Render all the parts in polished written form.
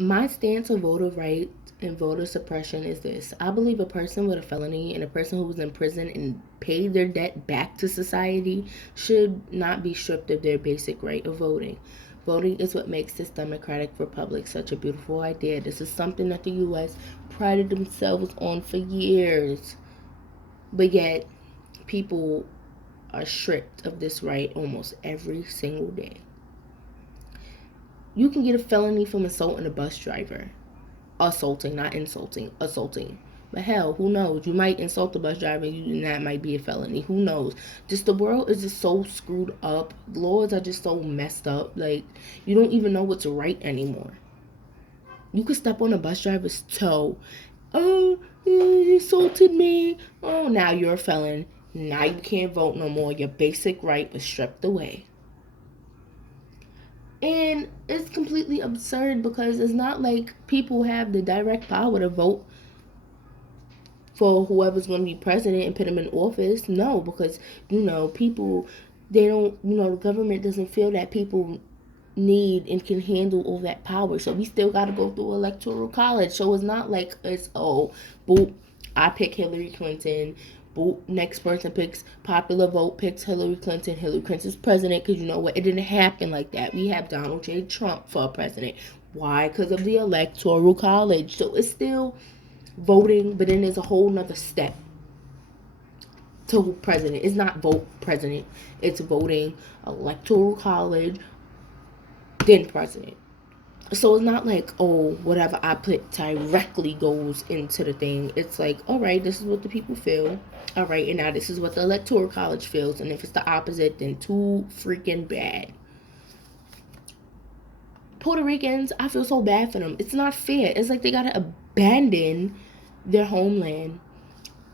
My stance on voter rights and voter suppression is this. I believe a person with a felony and a person who was in prison and paid their debt back to society should not be stripped of their basic right of voting. Voting is what makes this democratic republic such a beautiful idea. This is something that the U.S. prided themselves on for years. But yet, people are stripped of this right almost every single day. You can get a felony from assaulting a bus driver. Assaulting, not insulting, assaulting. But hell, who knows? You might insult the bus driver and that might be a felony. Who knows? Just the world is just so screwed up. Laws are just so messed up. Like, you don't even know what's right anymore. You could step on a bus driver's toe. Oh, he assaulted me. Oh, now you're a felon. Now you can't vote no more. Your basic right was stripped away. And it's completely absurd because it's not like people have the direct power to vote for whoever's going to be president and put them in office. No, because, people, they don't, the government doesn't feel that people need and can handle all that power. So we still got to go through electoral college. So it's not like it's, oh, boop, I pick Hillary Clinton. Boop, next person picks popular vote, picks Hillary Clinton. Hillary Clinton's president, because you know what? It didn't happen like that. We have Donald J. Trump for president. Why? Because of the electoral college. So it's still voting, but then there's a whole nother step to president. It's not vote president. It's voting, electoral college, then president. So it's not like, oh, whatever I put directly goes into the thing. It's like, all right, this is what the people feel. All right, and now this is what the electoral college feels. And if it's the opposite, then too freaking bad. Puerto Ricans, I feel so bad for them. It's not fair. It's like they gotta abandon their homeland.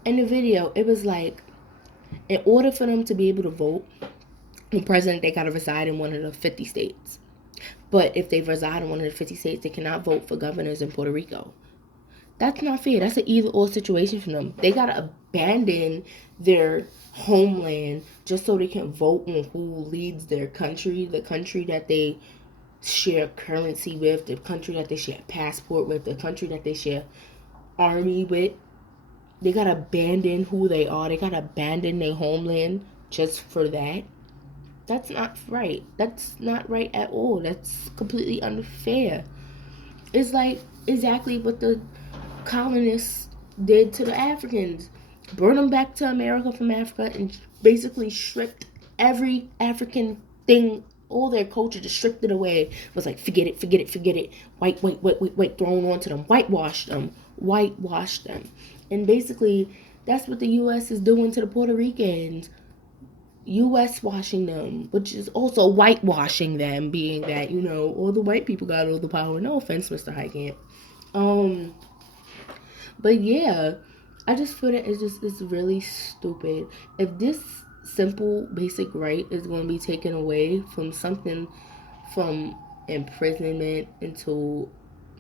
In the video, it was like, in order for them to be able to vote for president, they gotta reside in one of the 50 states. But if they reside in one of the 50 states, they cannot vote for governors in Puerto Rico. That's not fair. That's an either-or situation for them. They gotta abandon their homeland just so they can vote on who leads their country, the country that they share currency with, the country that they share passport with, the country that they share army with. They gotta abandon who they are. They gotta abandon their homeland just for that. That's not right. That's not right at all. That's completely unfair. It's like exactly what the colonists did to the Africans. Brought them back to America from Africa and basically stripped every African thing, all their culture, just stripped it away. It was like, forget it, forget it, forget it. White, thrown onto them. Whitewash them. Whitewash them. And basically, that's what the U.S. is doing to the Puerto Ricans. U.S. washing them, which is also whitewashing them, being that, all the white people got all the power. No offense, Mr. Highcamp. But yeah, I just feel that it's really stupid. If this simple, basic right is going to be taken away from something, from imprisonment into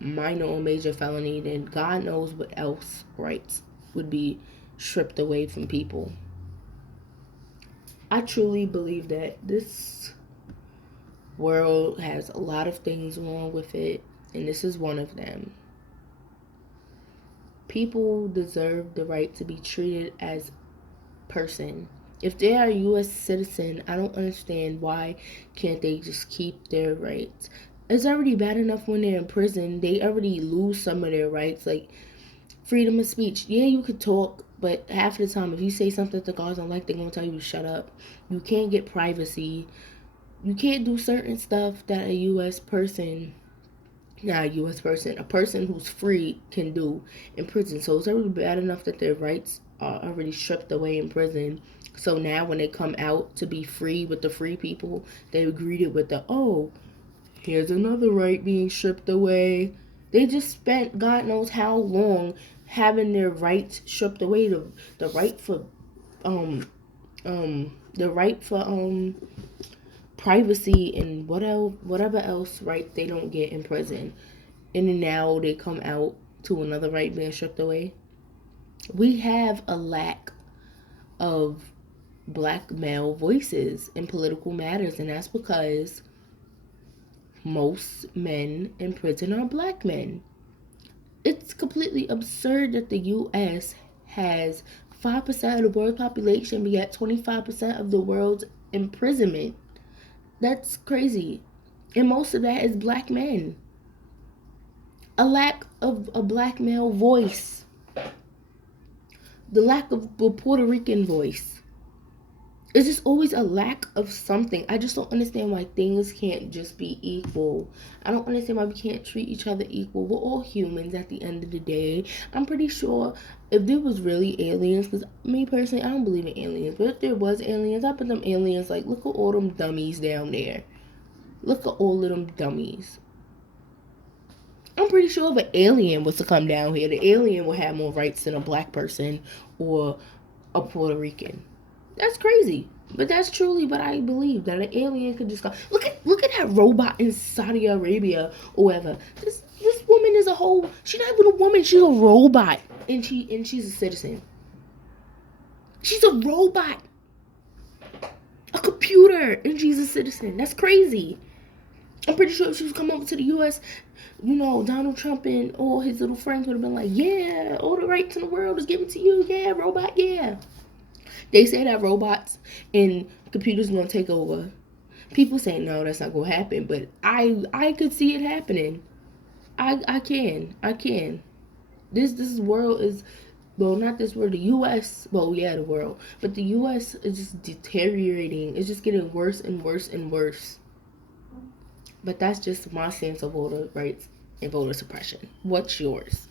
minor or major felony, then God knows what else rights would be stripped away from people. I truly believe that this world has a lot of things wrong with it, and this is one of them. People deserve the right to be treated as person. If they are a U.S. citizen, I don't understand why can't they just keep their rights. It's already bad enough when they're in prison. They already lose some of their rights, like freedom of speech. Yeah, you could talk, but half of the time, if you say something that the guards don't like, they're going to tell you to shut up. You can't get privacy. You can't do certain stuff that a U.S. person, not a U.S. person, a person who's free can do in prison. So it's already bad enough that their rights are already stripped away in prison. So now when they come out to be free with the free people, they greeted with the, oh, here's another right being stripped away. They just spent God knows how long having their rights stripped away. The right for the right for privacy and whatever else right they don't get in prison. And then now they come out to another right being stripped away. We have a lack of black male voices in political matters, and that's because most men in prison are black men. It's completely absurd that the U.S. has 5% of the world population, but yet 25% of the world's imprisonment. That's crazy. And most of that is black men. A lack of a black male voice. The lack of a Puerto Rican voice. It's just always a lack of something. I just don't understand why things can't just be equal. I don't understand why we can't treat each other equal. We're all humans at the end of the day. I'm pretty sure if there was really aliens, because me personally, I don't believe in aliens, but if there was aliens, I put them aliens like, look at all them dummies down there. Look at all of them dummies. I'm pretty sure if an alien was to come down here, the alien would have more rights than a black person or a Puerto Rican. That's crazy. But that's truly what I believe, that an alien could just come. Look at that robot in Saudi Arabia or whatever. This woman is a whole, she's not even a woman, she's a robot. And she's a citizen. She's a robot. A computer, and she's a citizen. That's crazy. I'm pretty sure if she was come over to the US, Donald Trump and all his little friends would have been like, yeah, all the rights in the world is given to you. Yeah, robot, yeah. They say that robots and computers are going to take over. People say, no, that's not going to happen. But I could see it happening. I can. This world is, well, not this world, the U.S., well, yeah, the world. But the U.S. is just deteriorating. It's just getting worse and worse and worse. But that's just my sense of voter rights and voter suppression. What's yours?